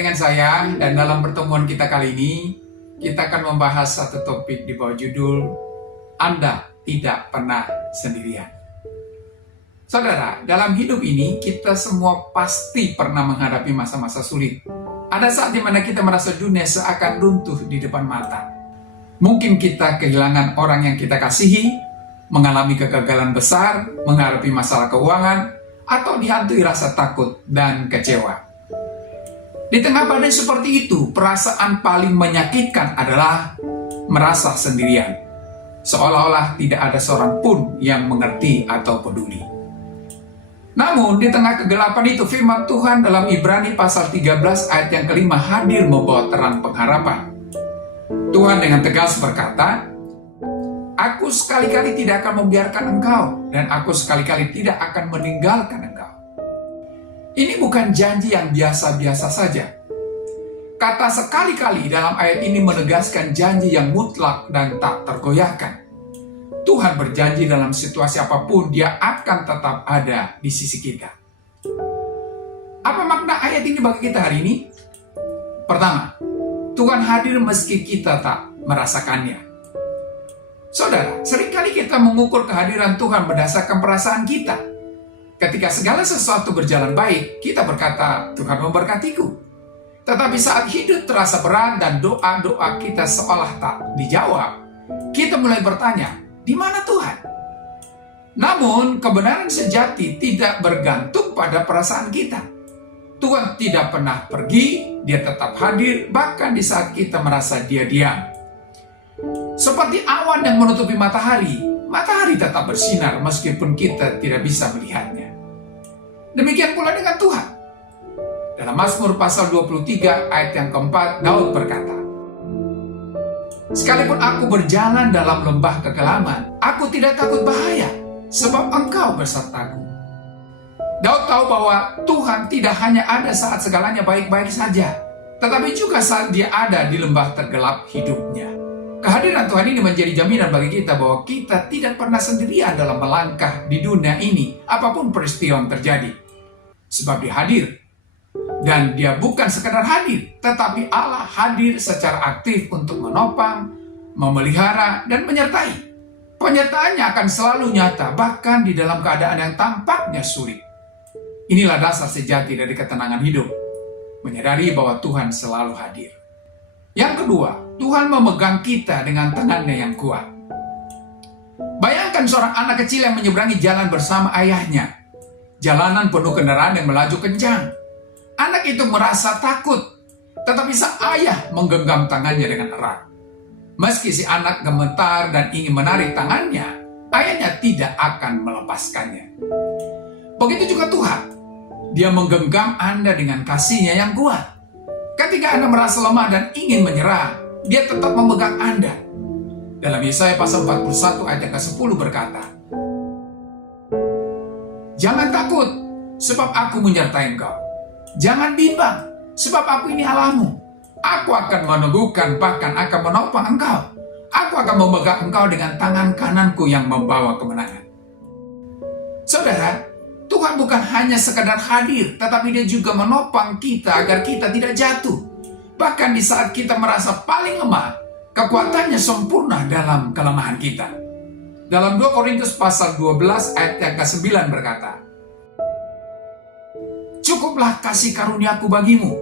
dengan saya, dan dalam pertemuan kita kali ini, kita akan membahas satu topik di bawah judul Anda Tidak Pernah Sendirian. Saudara, dalam hidup ini, kita semua pasti pernah menghadapi masa-masa sulit. Ada saat di mana kita merasa dunia seakan runtuh di depan mata. Mungkin kita kehilangan orang yang kita kasihi, mengalami kegagalan besar, menghadapi masalah keuangan, atau dihantui rasa takut dan kecewa. Di tengah badai seperti itu, perasaan paling menyakitkan adalah merasa sendirian. Seolah-olah tidak ada seorang pun yang mengerti atau peduli. Namun, di tengah kegelapan itu, firman Tuhan dalam Ibrani pasal 13 ayat yang kelima hadir membawa terang pengharapan. Tuhan dengan tegas berkata, "Aku sekali-kali tidak akan membiarkan engkau, dan aku sekali-kali tidak akan meninggalkan engkau." Ini bukan janji yang biasa-biasa saja. Kata sekali-kali dalam ayat ini menegaskan janji yang mutlak dan tak tergoyahkan. Tuhan berjanji dalam situasi apapun, Dia akan tetap ada di sisi kita. Apa makna ayat ini bagi kita hari ini? Pertama, Tuhan hadir meski kita tak merasakannya. Saudara, seringkali kita mengukur kehadiran Tuhan berdasarkan perasaan kita. Ketika segala sesuatu berjalan baik, kita berkata, "Tuhan memberkatiku." Tetapi saat hidup terasa berat dan doa-doa kita seolah tak dijawab, kita mulai bertanya, di mana Tuhan? Namun, kebenaran sejati tidak bergantung pada perasaan kita. Tuhan tidak pernah pergi, Dia tetap hadir, bahkan di saat kita merasa Dia diam. Seperti awan yang menutupi matahari, matahari tetap bersinar meskipun kita tidak bisa melihatnya. Demikian pula dengan Tuhan. Dalam Mazmur pasal 23 ayat yang keempat, Daud berkata, "Sekalipun aku berjalan dalam lembah kekelaman, aku tidak takut bahaya, sebab Engkau besertaku." Daud tahu bahwa Tuhan tidak hanya ada saat segalanya baik-baik saja, tetapi juga saat Dia ada di lembah tergelap hidupnya. Kehadiran Tuhan ini menjadi jaminan bagi kita bahwa kita tidak pernah sendirian dalam melangkah di dunia ini, apapun peristiwa yang terjadi. Sebab Dia hadir. Dan Dia bukan sekadar hadir, tetapi Allah hadir secara aktif untuk menopang, memelihara, dan menyertai. Penyertaannya akan selalu nyata, bahkan di dalam keadaan yang tampaknya sulit. Inilah dasar sejati dari ketenangan hidup, menyadari bahwa Tuhan selalu hadir. Yang kedua, Tuhan memegang kita dengan tangannya yang kuat. Bayangkan seorang anak kecil yang menyeberangi jalan bersama ayahnya. Jalanan penuh kendaraan yang melaju kencang. Anak itu merasa takut, tetapi sang ayah menggenggam tangannya dengan erat. Meski si anak gemetar dan ingin menarik tangannya, ayahnya tidak akan melepaskannya. Begitu juga Tuhan. Dia menggenggam Anda dengan kasih-Nya yang kuat. Ketika Anda merasa lemah dan ingin menyerah, Dia tetap memegang Anda. Dalam Yesaya pasal 41 ayat yang ke-10 berkata, "Jangan takut, sebab aku menyertai engkau. Jangan bimbang, sebab aku ini Allahmu. Aku akan meneguhkan, bahkan akan menopang engkau. Aku akan memegang engkau dengan tangan kananku yang membawa kemenangan." Saudara, Tuhan bukan hanya sekadar hadir, tetapi Dia juga menopang kita agar kita tidak jatuh. Bahkan di saat kita merasa paling lemah, kekuatannya sempurna dalam kelemahan kita. Dalam 2 Korintus pasal 12 ayat yang ke-9 berkata, "Cukuplah kasih karuniaku bagimu,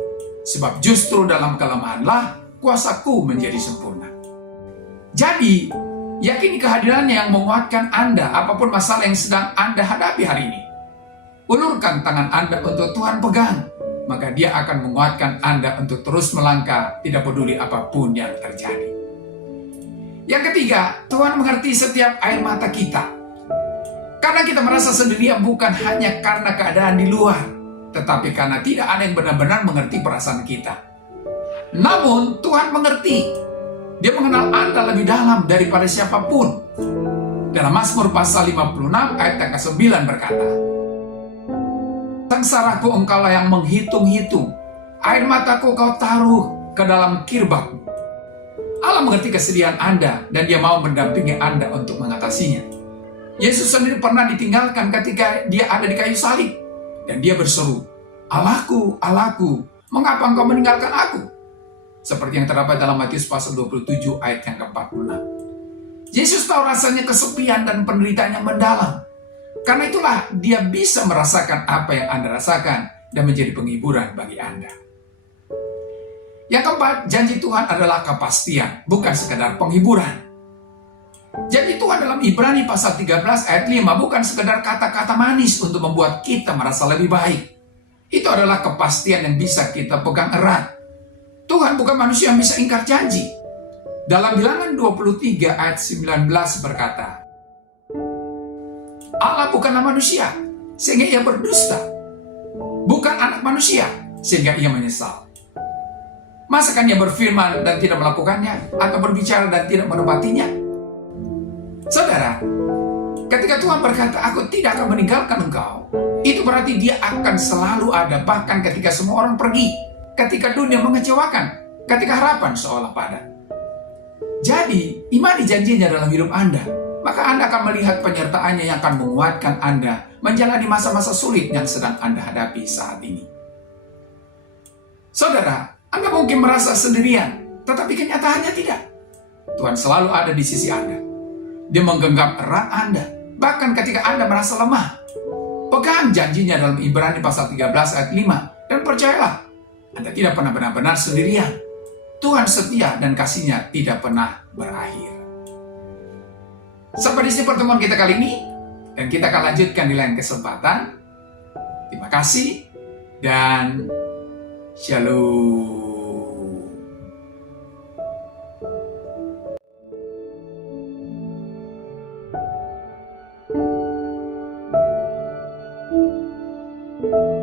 sebab justru dalam kelemahanlah kuasaku menjadi sempurna." Jadi, yakini kehadirannya yang menguatkan Anda apapun masalah yang sedang Anda hadapi hari ini. Ulurkan tangan Anda untuk Tuhan pegang, maka Dia akan menguatkan Anda untuk terus melangkah, tidak peduli apapun yang terjadi. Yang ketiga, Tuhan mengerti setiap air mata kita. Karena kita merasa sendirian bukan hanya karena keadaan di luar, tetapi karena tidak ada yang benar-benar mengerti perasaan kita. Namun, Tuhan mengerti. Dia mengenal Anda lebih dalam daripada siapapun. Dalam Mazmur pasal 56 ayat yang ke-9 berkata, "Sengsaraku engkaulah yang menghitung-hitung, air mataku kau taruh ke dalam kirbakmu." Allah mengerti kesedihan Anda dan Dia mau mendampingi Anda untuk mengatasinya. Yesus sendiri pernah ditinggalkan ketika Dia ada di kayu salib. Dan Dia berseru, "Allahku, Allahku, Mengapa engkau meninggalkan aku? Seperti yang terdapat dalam Matius pasal 27 ayat yang ke-46. Yesus tahu rasanya kesepian dan penderitaan yang mendalam. Karena itulah dia bisa merasakan apa yang Anda rasakan dan menjadi penghiburan bagi Anda. Yang keempat, janji Tuhan adalah kepastian, bukan sekadar penghiburan. Janji Tuhan dalam Ibrani pasal 13 ayat 5 bukan sekadar kata-kata manis untuk membuat kita merasa lebih baik. Itu adalah kepastian yang bisa kita pegang erat. Tuhan bukan manusia yang bisa ingkar janji. Dalam Bilangan 23 ayat 19 berkata, Allah bukanlah manusia, sehingga ia berdusta. Bukan anak manusia, sehingga ia menyesal. Masakan ia berfirman dan tidak melakukannya, atau berbicara dan tidak menepatinya? Saudara, ketika Tuhan berkata, aku tidak akan meninggalkan engkau, itu berarti dia akan selalu ada, bahkan ketika semua orang pergi, ketika dunia mengecewakan, ketika harapan seolah padam. Jadi, imani janjinya dalam hidup Anda, maka Anda akan melihat penyertaannya yang akan menguatkan Anda menjalani masa-masa sulit yang sedang Anda hadapi saat ini. Saudara, Anda mungkin merasa sendirian, tetapi kenyataannya tidak. Tuhan selalu ada di sisi Anda. Dia menggenggam erat Anda, bahkan ketika Anda merasa lemah. Pegang janjinya dalam Ibrani pasal 13 ayat 5, dan percayalah, Anda tidak pernah benar-benar sendirian. Tuhan setia dan kasih-Nya tidak pernah berakhir. Sampai di sini pertemuan kita kali ini, dan kita akan lanjutkan di lain kesempatan. Terima kasih, dan Shalom. Thank you.